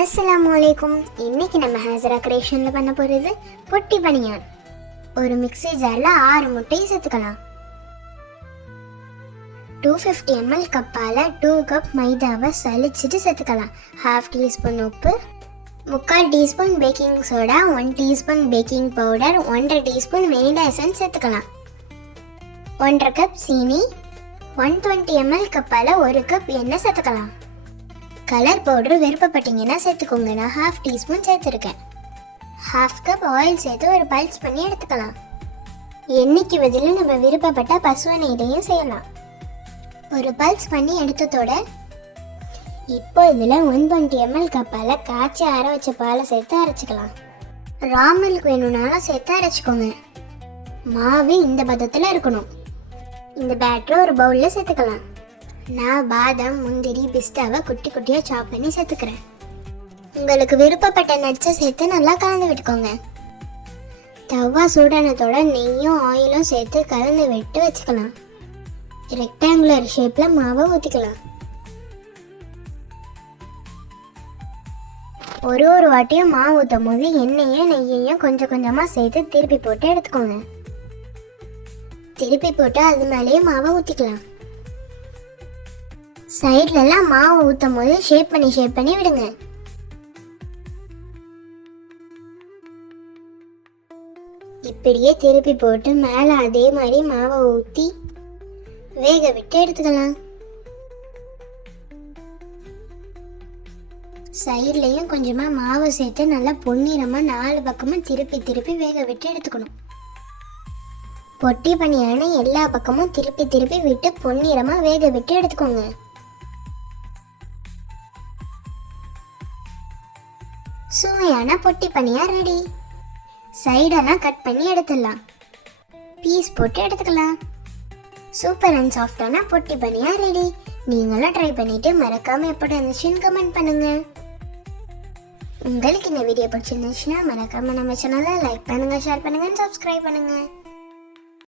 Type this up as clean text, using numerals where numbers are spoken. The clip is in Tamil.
அஸ்ஸலாமு அலைக்கும். இன்னைக்கு நம்ம ஹாசரா கிரியேஷனில் பண்ண போகிறது பொட்டி பனியான். ஒரு மிக்ஸி ஜாரில் 6 முட்டையை சேர்த்துக்கலாம். 250 ml கப்பால் 2 கப் மைதாவை சலிச்சிட்டு சேர்த்துக்கலாம். 1/2 டீஸ்பூன் உப்பு, 3/4 teaspoon baking soda, 1 teaspoon baking powder, 1/2 teaspoon vanilla essence சேர்த்துக்கலாம். 1/2 கப் சீனி, 120 ml கப்பால் 1 கப் எண்ணெய் சேர்த்துக்கலாம். கலர் பவுடர் விருப்பப்பட்டீங்கன்னா சேர்த்துக்கோங்க. நான் 1/2 டீஸ்பூன் சேர்த்துருக்கேன். 1/2 கப் ஆயில் சேர்த்து ஒரு பல்ஸ் பண்ணி எடுத்துக்கலாம். எண்ணெய்க்கு பதில் நம்ம விருப்பப்பட்ட பசுவ நெய்யையும் செய்யலாம். ஒரு பல்ஸ் பண்ணி எடுத்ததோட இப்போ இதில் 120 ml கப்பால் காய்ச்சி ஆற வச்ச பாலை சேர்த்து அரைச்சிக்கலாம். ரா மில்க் வேணும்னாலும் சேர்த்து அரைச்சிக்கோங்க. மாவு இந்த பதத்தில் இருக்கணும். இந்த பேட்டரை ஒரு பவுலில் சேர்த்துக்கலாம். நான் பாதாம், முந்திரி, பிஸ்தாவை குட்டி குட்டியாக சாப் பண்ணி சேர்த்துக்கிறேன். உங்களுக்கு விருப்பப்பட்ட நட்ஸை சேர்த்து நல்லா கலந்து விட்டுக்கோங்க. தவா சூடானத்தோட நெய்யும் ஆயிலும் சேர்த்து கலந்து விட்டு வச்சுக்கலாம். ரெக்டாங்குலர் ஷேப்பில் மாவை ஊற்றிக்கலாம். ஒரு வாட்டியும் மாவு ஊற்றும் போது எண்ணெயும் நெய்யையும் கொஞ்சம் கொஞ்சமாக சேர்த்து திருப்பி போட்டு எடுத்துக்கோங்க. திருப்பி போட்டு அது மேலேயே மாவை ஊற்றிக்கலாம். சைட்லலாம் மாவு ஊற்றும் போது ஷேப் பண்ணி விடுங்க. இப்படியே திருப்பி போட்டு மேலே அதே மாதிரி மாவை ஊற்றி வேக விட்டு எடுத்துக்கலாம். சைட்லையும் கொஞ்சமாக மாவு சேர்த்து நல்லா பொன்னிறமாக 4 பக்கமும் திருப்பி வேக விட்டு எடுத்துக்கணும். பொட்டி பனியான எல்லா பக்கமும் திருப்பி விட்டு பொன்னிறமாக வேக விட்டு எடுத்துக்கோங்க. சுவையான பொட்டி பனியார் ரெடி. சைடெல்லாம் கட் பண்ணி எடுத்துடலாம். பீஸ் போட்டு எடுத்துக்கலாம். சூப்பர் அண்ட் சாஃப்டான பொட்டி பனியார் ரெடி. நீங்களும் ட்ரை பண்ணிட்டு மறக்காம எப்படி இருந்துச்சுன்னு கமெண்ட் பண்ணுங்க. உங்களுக்கு இந்த வீடியோ பிடிச்சிருந்துச்சுன்னா மறக்காம நம்ம சேனலை லைக் பண்ணுங்க, ஷேர் பண்ணுங்க, சப்ஸ்கிரைப் பண்ணுங்க.